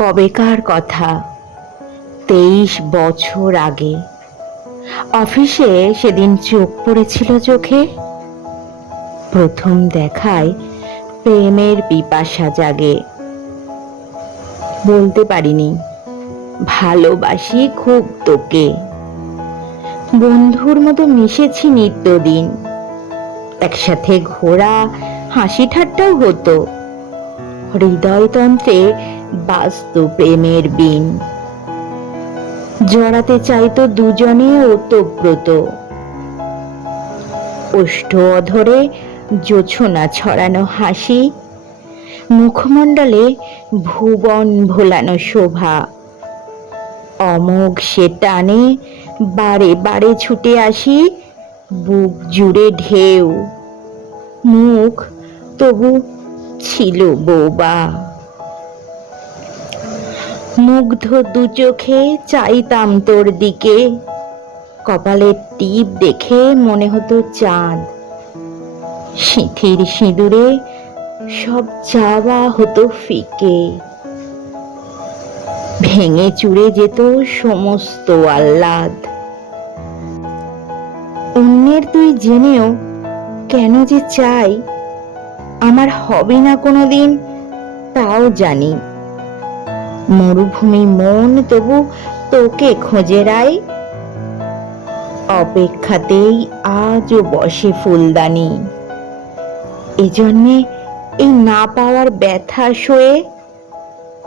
কবেকার কথা, 23 বছর আগে। অফিসে সেদিন চোখ পড়েছিল চোখে। প্রথম দেখায় প্রেমের পিপাসা জাগে। বলতে পারিনি ভালোবাসি খুব তোকে। বন্ধুর মতো মিশেছি নিত্যদিন, একসাথে ঘোরা, হাসি ঠাট্টাও হতো। হৃদয়তন্ত্রে বাস্তু প্রেমের বিন, জড়াতে চাইতো দুজনে ওতপ্রোত। ওষ্ঠ অধরে জোছনা ছড়ানো হাসি, মুখমণ্ডলে ভুবন ভোলানো শোভা। অমোঘ সে টানে বারে বারে ছুটে আসি, বুক জুড়ে ঢেউ। মুখ তবু ছিল বোবা। মুগ্ধ দু চোখে চাইতাম তোর দিকে। কপালের টিপ দেখে মনে হতো চাঁদ। সিঁথির সিঁদুরে সব চাওয়া হতো ফিকে। ভেঙে চুরে যেত সমস্ত আহ্লাদ। অন্যের তুই জেনেও কেন যে চাই, আমার হবে না কোনোদিন তাও জানি। মরুভূমি মন তবু তোকে খোঁজে রাই, অপেক্ষাতেই আজও বসে ফুলদানি। এজন্যে এই না পাওয়ার ব্যথা সয়ে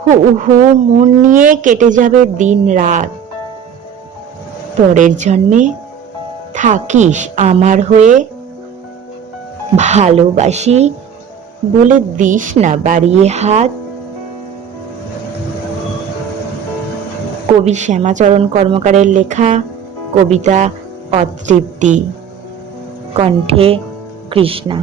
হু হু মন নিয়ে কেটে যাবে দিন রাত। পরের জন্মে থাকিস আমার হয়ে, ভালোবাসি বলে দিস না বাড়িয়ে হাত। কবি শ্যামাচরণ কর্মকারের লেখা কবিতা অতৃপ্তি, কণ্ঠে কৃষ্ণা।